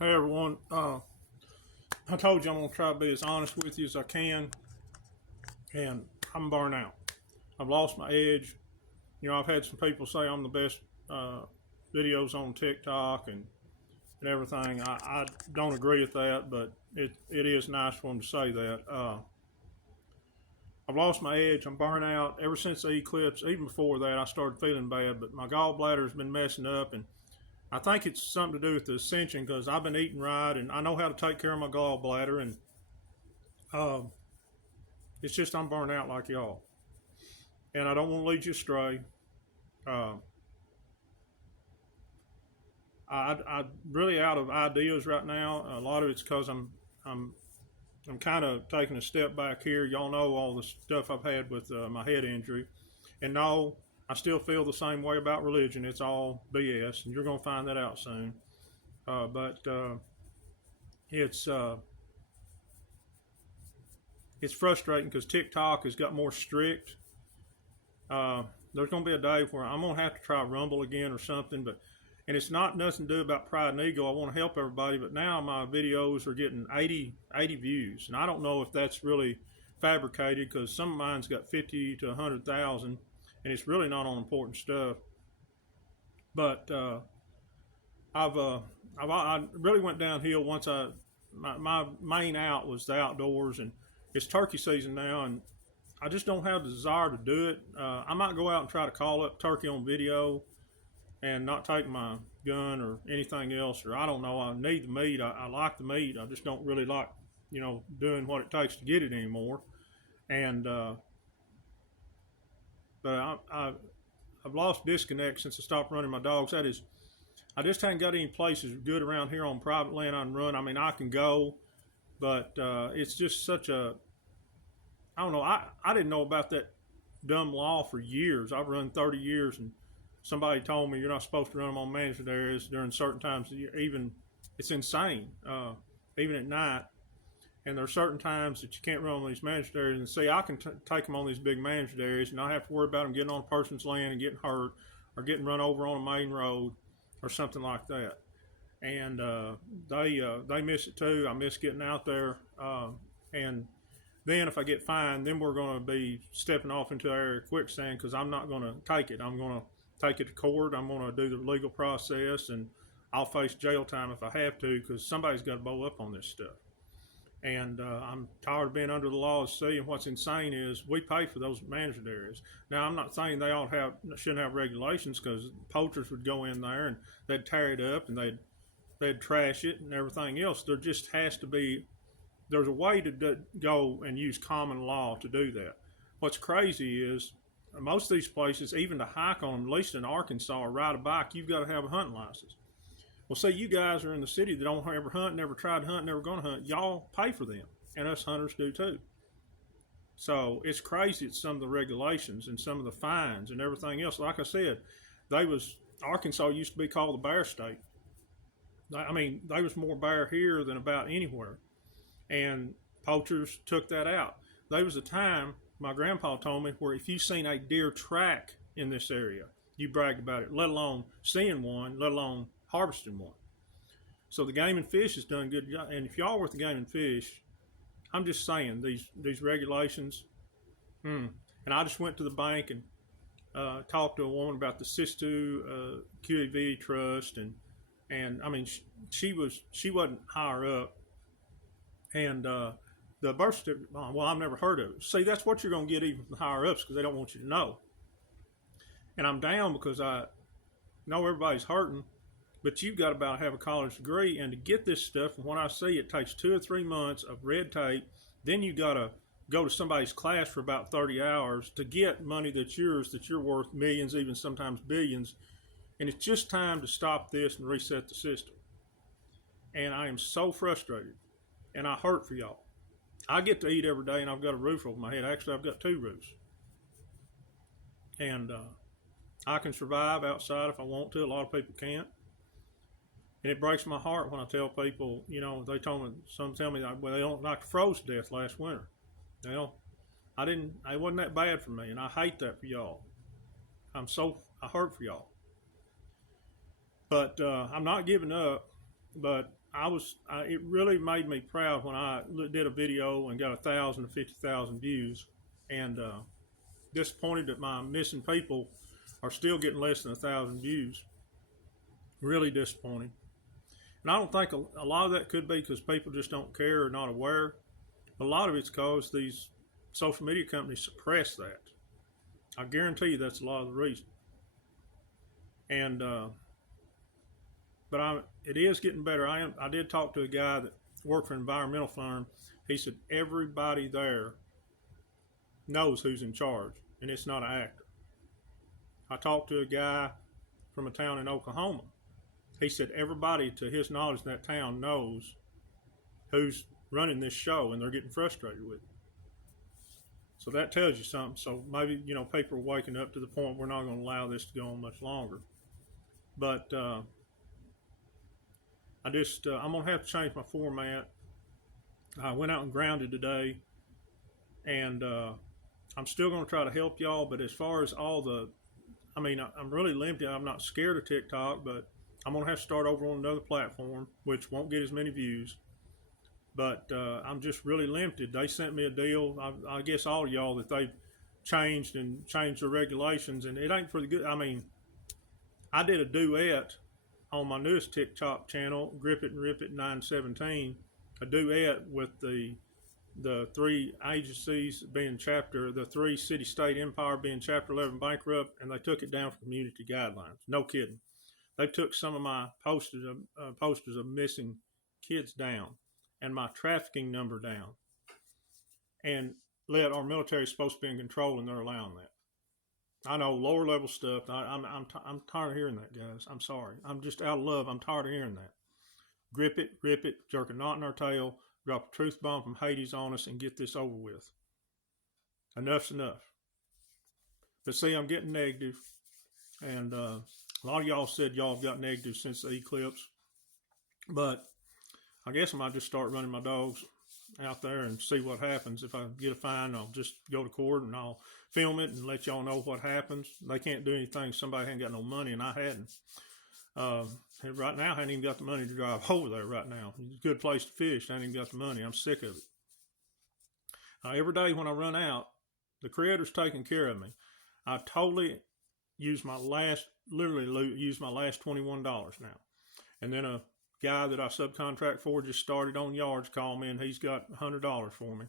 Hey everyone, I told you I'm gonna try to be as honest with you as I can, and I'm burnt out. I've lost my edge. I've had some people say I'm the best uh, videos on TikTok and everything. I don't agree with that, but it is nice for them to say that. I've lost my edge. I'm burnt out. Ever since the eclipse, even before that, I started feeling bad. But my gallbladder has been messing up, and I think it's something to do with the ascension because I've been eating right and I know how to take care of my gallbladder. And um, it's just I'm burnt out like y'all, and I don't want to lead you astray. Uh, I really out of ideas right now. A lot of it's because I'm I'm kind of taking a step back here. Y'all know all the stuff I've had with my head injury, and no, I still feel the same way about religion. It's all BS, and you're gonna find that out soon. But it's uh, it's frustrating because TikTok has got more strict. There's going to be a day where I'm going to have to try Rumble again or something, and it's not nothing to do about pride and ego. I want to help everybody, but now my videos are getting 80 views, and I don't know if that's really fabricated because some of mine's got 50 to 100,000, and it's really not on important stuff. But I've I really went downhill once my main out was the outdoors, and it's turkey season now, and I just don't have the desire to do it. I might go out and try to call up turkey on video and not take my gun or anything else, or I don't know. I need the meat. I like the meat. I just don't really like, doing what it takes to get it anymore. And but I've lost disconnect since I stopped running my dogs. That is, I just haven't got any places good around here on private land I can run. I mean, I can go, but it's just such a I don't know. I didn't know about that dumb law for years. I've run 30 years, and somebody told me you're not supposed to run them on managed areas during certain times. Even it's insane, even at night. And there are certain times that you can't run on these managed areas. And see, I can take them on these big managed areas, and not have to worry about them getting on a person's land and getting hurt, or getting run over on a main road, or something like that. And they miss it too. I miss getting out there, and then if I get fined, then we're going to be stepping off into the area of quicksand because I'm not going to take it. I'm going to take it to court. I'm going to do the legal process, and I'll face jail time if I have to because somebody's got to bow up on this stuff. And I'm tired of being under the law of the sea. And what's insane is we pay for those managed areas. Now, I'm not saying they all shouldn't have regulations because poachers would go in there and they'd tear it up and they'd trash it and everything else. There just has to be there's a way to go and use common law to do that. What's crazy is most of these places, even to hike on them, at least in Arkansas, or ride a bike, you've got to have a hunting license. Well, say you guys are in the city that don't ever hunt, never tried to hunt, never going to hunt. Y'all pay for them, and us hunters do too. So it's crazy at some of the regulations and some of the fines and everything else. Like I said, Arkansas used to be called the bear state. I mean, there was more bear here than about anywhere. And poachers took that out. There was a time, my grandpa told me, where if you seen a deer track in this area, you bragged about it, let alone seeing one, let alone harvesting one. So the Game and Fish has done a good job. And if y'all were at the Game and Fish, I'm just saying, these regulations, and I just went to the bank and talked to a woman about the Sistu QAV Trust, and I mean, she wasn't higher up. And the birth certificate, well, I've never heard of it. See, that's what you're going to get even from the higher ups because they don't want you to know. And I'm down because I know everybody's hurting, but you've got to about have a college degree. And to get this stuff, from what I see, it takes 2 or 3 months of red tape. Then you got to go to somebody's class for about 30 hours to get money that's yours, that you're worth millions, even sometimes billions. And it's just time to stop this and reset the system. And I am so frustrated. And I hurt for y'all. I get to eat every day, and I've got a roof over my head. Actually, I've got 2 roofs. And I can survive outside if I want to. A lot of people can't. And it breaks my heart when I tell people, some tell me, well, they don't like froze to death last winter. Well, it wasn't that bad for me, and I hate that for y'all. I hurt for y'all. But I'm not giving up. But it really made me proud when I did a video and got 1,000 to 50,000 views, and disappointed that my missing people are still getting less than 1,000 views. Really disappointing. And I don't think a lot of that could be because people just don't care or not aware. But a lot of it's because these social media companies suppress that. I guarantee you that's a lot of the reason. And but it is getting better. I did talk to a guy that worked for an environmental firm. He said everybody there knows who's in charge, and it's not an actor. I talked to a guy from a town in Oklahoma. He said everybody, to his knowledge, in that town knows who's running this show, and they're getting frustrated with it. So that tells you something. So maybe, people are waking up to the point we're not going to allow this to go on much longer. But I'm going to have to change my format. I went out and grounded today, and I'm still going to try to help y'all. But as far as I'm really limited. I'm not scared of TikTok, but I'm going to have to start over on another platform, which won't get as many views. But I'm just really limited. They sent me a deal. I guess all of y'all that they've changed their regulations, and it ain't for the good. I did a duet on my newest TikTok channel, Grip It and Rip It 917, a duet with the three agencies the three city-state empire being Chapter 11 bankrupt, and they took it down for community guidelines. No kidding. They took some of my posters of missing kids down and my trafficking number down, and let our military supposed to be in control, and they're allowing that. I know lower level stuff. I'm tired of hearing that, guys. I'm sorry. I'm just out of love. I'm tired of hearing that. Grip it, rip it, jerk a knot in our tail, drop a truth bomb from Hades on us, and get this over with. Enough's enough. But see, I'm getting negative, and a lot of y'all said y'all have got negative since the eclipse. But I guess I might just start running my dogs out there and see what happens. If I get a fine, I'll just go to court and I'll film it and let y'all know what happens. They can't do anything. Somebody hadn't got no money, and I hadn't. Right now, I hadn't even got the money to drive over there right now. It's a good place to fish. I hadn't even got the money. I'm sick of it. Every day when I run out, the Creator's taking care of me. I totally use literally use my last $21 now. And then a guy that I subcontract for just started on yards called me, and he's got $100 for me.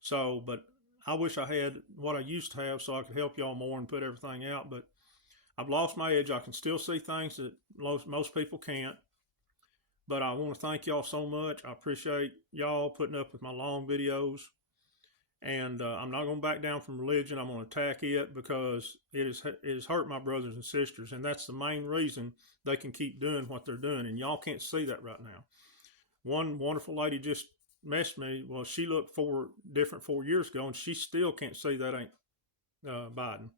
So, but I wish I had what I used to have so I could help y'all more and put everything out. But I've lost my edge. I can still see things that most people can't. But I want to thank y'all so much. I appreciate y'all putting up with my long videos. And I'm not going to back down from religion. I'm going to attack it because it has hurt my brothers and sisters. And that's the main reason they can keep doing what they're doing. And y'all can't see that right now. One wonderful lady just messaged me. Well, she looked different 4 years ago, and she still can't see that ain't Biden.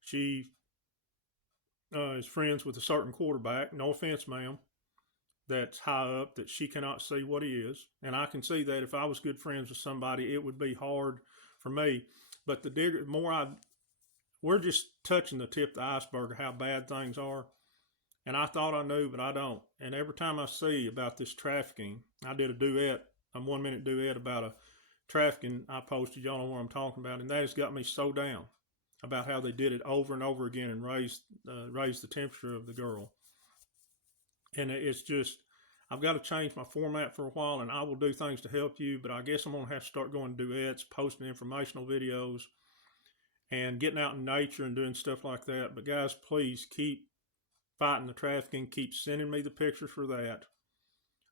She is friends with a certain quarterback. No offense, ma'am. That's high up that she cannot see what he is. And I can see that if I was good friends with somebody, it would be hard for me. But we're just touching the tip of the iceberg of how bad things are. And I thought I knew, but I don't. And every time I see about this trafficking, I did a 1 minute duet about a trafficking I posted. Y'all know what I'm talking about. And that has got me so down about how they did it over and over again and raised the temperature of the girl. And it's just, I've got to change my format for a while, and I will do things to help you, but I guess I'm going to have to start going duets, posting informational videos, and getting out in nature and doing stuff like that. But guys, please keep fighting the trafficking. Keep sending me the pictures for that.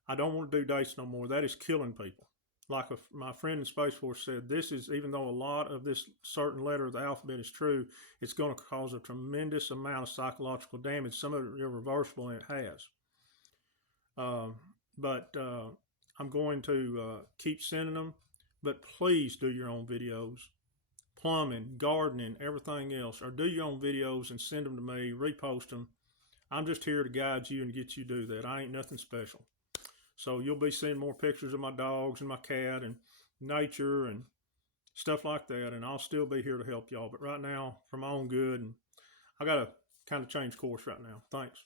I don't want to do dates no more. That is killing people. Like my friend in Space Force said, this is, even though a lot of this certain letter of the alphabet is true, it's going to cause a tremendous amount of psychological damage. Some of it irreversible, and it has. But I'm going to keep sending them. But please do your own videos. Plumbing, gardening, everything else. Or do your own videos and send them to me. Repost them. I'm just here to guide you and get you to do that. I ain't nothing special. So you'll be seeing more pictures of my dogs and my cat and nature and stuff like that. And I'll still be here to help y'all. But right now, for my own good, and I got to kind of change course right now. Thanks.